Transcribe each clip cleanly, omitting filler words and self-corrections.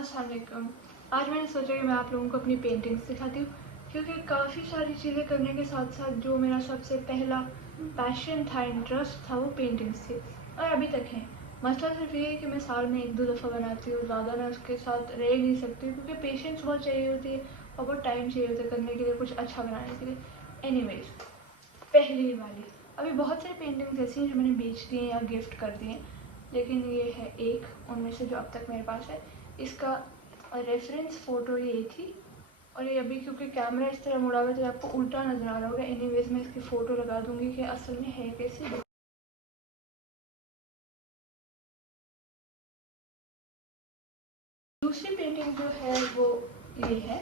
अस्सलाम वालेकुम। आज मैंने सोचा कि मैं आप लोगों को अपनी पेंटिंग्स दिखाती हूँ, क्योंकि काफ़ी सारी चीज़ें करने के साथ साथ जो मेरा सबसे पहला पैशन था, इंटरेस्ट था, वो पेंटिंग्स थी और अभी तक है। मसला सिर्फ ये है कि मैं साल में 1-2 दफ़ा बनाती हूँ, ज़्यादा मैं उसके साथ रह नहीं सकती क्योंकि पेशेंस बहुत चाहिए होती है और बहुत टाइम चाहिए होता है करने के लिए, कुछ अच्छा बनाने के लिए। एनीवेज, पहली वाली, अभी बहुत सारी पेंटिंग्स ऐसी हैं जो मैंने बेच दी हैं या गिफ्ट कर दी हैं, लेकिन ये है एक उनमें से जो अब तक मेरे पास है। इसका रेफरेंस फ़ोटो ये थी और ये अभी क्योंकि कैमरा इस तरह मुड़ा हुआ है तो आपको उल्टा नज़र आ रहा होगा। एनीवेज मैं इसकी फ़ोटो लगा दूँगी कि असल में है कैसी। दूसरी पेंटिंग जो है वो ये है,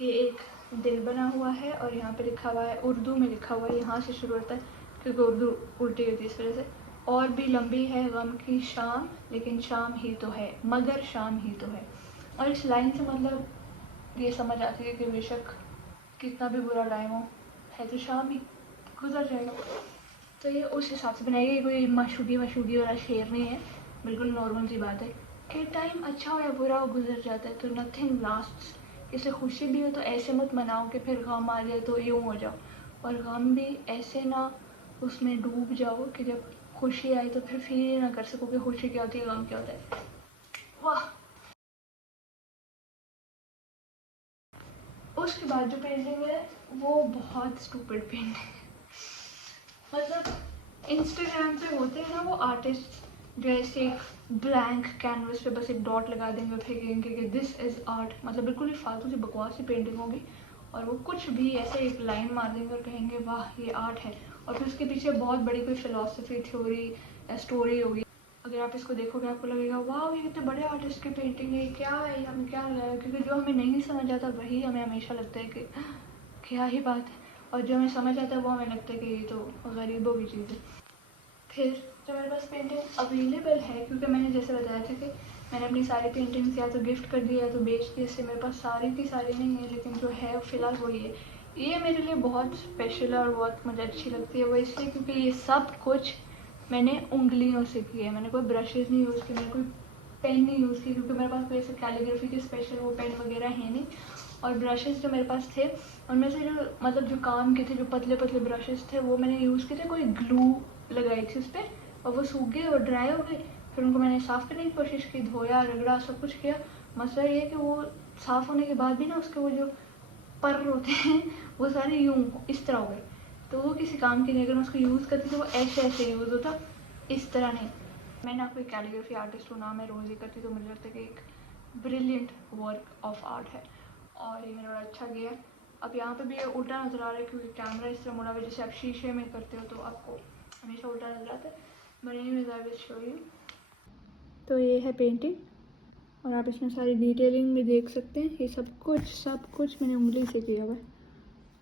ये एक दिल बना हुआ है और यहाँ पे लिखा हुआ है, उर्दू में लिखा हुआ है, यहाँ से शुरू होता है क्योंकि उर्दू उल्टी होती है इस वजह से। और भी लंबी है गम की शाम, लेकिन शाम ही तो है, मगर शाम ही तो है। और इस लाइन से मतलब ये समझ आती है कि बेशक कितना भी बुरा टाइम हो, है तो शाम ही, गुजर जाएगा। तो ये उस हिसाब से बनाई गई, कोई मशूगी वाला शेर नहीं है, बिल्कुल नॉर्मल सी बात है कि टाइम अच्छा हो या बुरा हो गुजर जाता है, तो नथिंग लास्ट्स। इसलिए खुशी भी हो तो ऐसे मत मनाओ कि फिर गम आ जाए तो यूँ हो जाओ, और गम भी ऐसे ना उसमें डूब जाओ कि जब खुशी आई तो फिर फील ना कर सको कि खुशी क्या होती है, गम क्या होता है। वाह। उसके बाद जो पेंटिंग है वो बहुत स्टूपिड पेंटिंग है। मतलब इंस्टाग्राम पे होते हैं ना वो आर्टिस्ट जो ऐसे एक ब्लैंक कैनवस पे बस एक डॉट लगा देंगे और फेंकेंगे कि दिस इज़ आर्ट, मतलब बिल्कुल ही फालतू सी बकवास सी पेंटिंग होगी और वो कुछ भी ऐसे एक लाइन मार देंगे और कहेंगे वाह ये आर्ट है, और फिर उसके पीछे बहुत बड़ी कोई फिलोसफी, थ्योरी, स्टोरी होगी। अगर आप इसको देखोगे आपको लगेगा वाह ये कितने बड़े आर्टिस्ट की पेंटिंग है, क्या है, हमें क्या लगाया, क्योंकि जो हमें नहीं समझ आता वही हमें हमेशा लगता है कि क्या ही बात है, और जो हमें समझ आता है वो हमें लगता है कि ये तो गरीबों की चीज़ है। फिर जो मेरे पास पेंटिंग अवेलेबल है, क्योंकि मैंने जैसे बताया था कि मैंने अपनी सारी पेंटिंग्स या तो गिफ्ट कर दी या तो बेच दी, इससे मेरे पास सारी की सारी नहीं है, लेकिन जो है फ़िलहाल वही है। ये मेरे लिए बहुत स्पेशल है और बहुत मुझे अच्छी लगती है वो इसलिए क्योंकि ये सब कुछ मैंने उंगलियों से किया है, मैंने कोई ब्रशेज़ नहीं यूज़ किए, मैंने कोई पेन नहीं यूज़ की, क्योंकि मेरे पास कोई ऐसे कैलीग्राफी के स्पेशल वो पेन वगैरह है नहीं। और ब्रशेज़ जो मेरे पास थे उनमें से जो मतलब जो काम के थे, जो पतले पतले ब्रशेज़ थे वो मैंने यूज़ किए थे, कोई ग्लू लगाई थी उस पर और वो सूख गए और ड्राई हो गए। फिर उनको मैंने साफ़ करने की कोशिश की, धोया, रगड़ा, सब कुछ किया। मसला ये है कि वो साफ़ होने के बाद भी ना उसके वो जो पर होते हैं वो सारे यूँ इस तरह हो गए, तो वो किसी काम के नहीं। अगर मैं उसको यूज़ करती तो वो ऐसे ऐसे यूज़ होता, इस तरह नहीं। मैं ना कोई कैलीग्राफी आर्टिस्ट हूँ, ना मैं रोज़ ही करती, तो मुझे लगता है कि एक ब्रिलियंट वर्क ऑफ आर्ट है और ये मेरा बड़ा अच्छा गया है। अब यहाँ पे भी ये उल्टा नज़र आ रहा है क्योंकि कैमरा इस तरह मुड़ा हुआ है, जैसे आप शीशे में करते हो तो आपको हमेशा उल्टा नज़र आता है। But anyways I will show you. तो ये है पेंटिंग और आप इसमें सारी डिटेलिंग भी देख सकते हैं। ये सब कुछ मैंने उंगली से किया हुआ है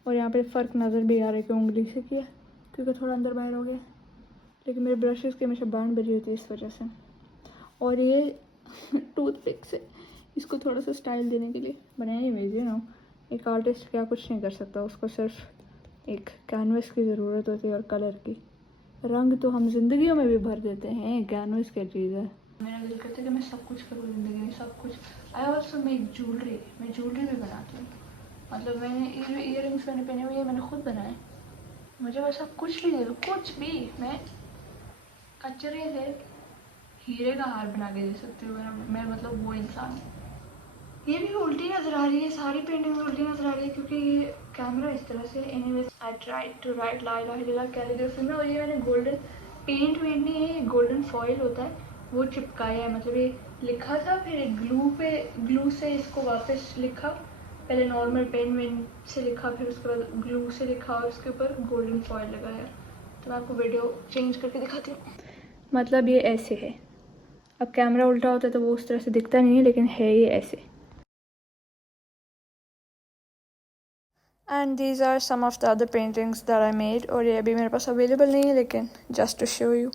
और यहाँ पे फ़र्क नज़र भी आ रहा है कि उंगली से किया क्योंकि थोड़ा अंदर बाहर हो गया, लेकिन मेरे ब्रशेज़ की हमेशा बैंड बजी होती है इस वजह से। और ये टूथपिक से इसको थोड़ा सा स्टाइल देने के लिए बनाया भेजिए ना। एक आर्टिस्ट क्या कुछ नहीं कर सकता, उसको सिर्फ एक कैनवस की ज़रूरत होती है और कलर की। रंग तो हम जिंदगियों में भी भर देते हैं, कैनवस क्या चीज़ है। मेरा दिल करता है कि मैं सब कुछ करूँ ज़िंदगी में, सब कुछ। आई ऑल्सो मेक ज्वेलरी, मैं ज्वेलरी भी बनाती हूँ। मतलब मैंने ये जो ईयर रिंग्स मैंने पहने हुए मैंने खुद बनाए। मुझे वैसा कुछ भी दे दो, कुछ भी, मैं कचरे से हीरे का हार बना के दे सकती हूँ। मैं मतलब वो इंसान। ये भी उल्टी नज़र आ रही है, सारी पेंटिंग उल्टी नज़र आ रही है क्योंकि ये कैमरा इस तरह से। Anyways I tried to write ला इलाहा इल्लल्लाह कैलीग्राफी में, और ये मैंने गोल्डन पेंट नहीं है, ये गोल्डन फॉइल होता है वो चिपकाया है। मतलब ये लिखा था, फिर एक ग्लू से इसको वापस लिखा, पहले नॉर्मल पेन वेन से लिखा, फिर उसके बाद ग्लू से लिखा और उसके ऊपर गोल्डन फॉइल लगाया। तो मैं आपको वीडियो चेंज करके दिखाती हूँ। मतलब ये ऐसे है, अब कैमरा उल्टा होता है तो वो उस तरह से दिखता नहीं है, लेकिन है ये ऐसे। And these are some of the other paintings that I made, और ये अभी मेरे पास अवेलेबल नहीं है लेकिन जस्ट टू शो यू।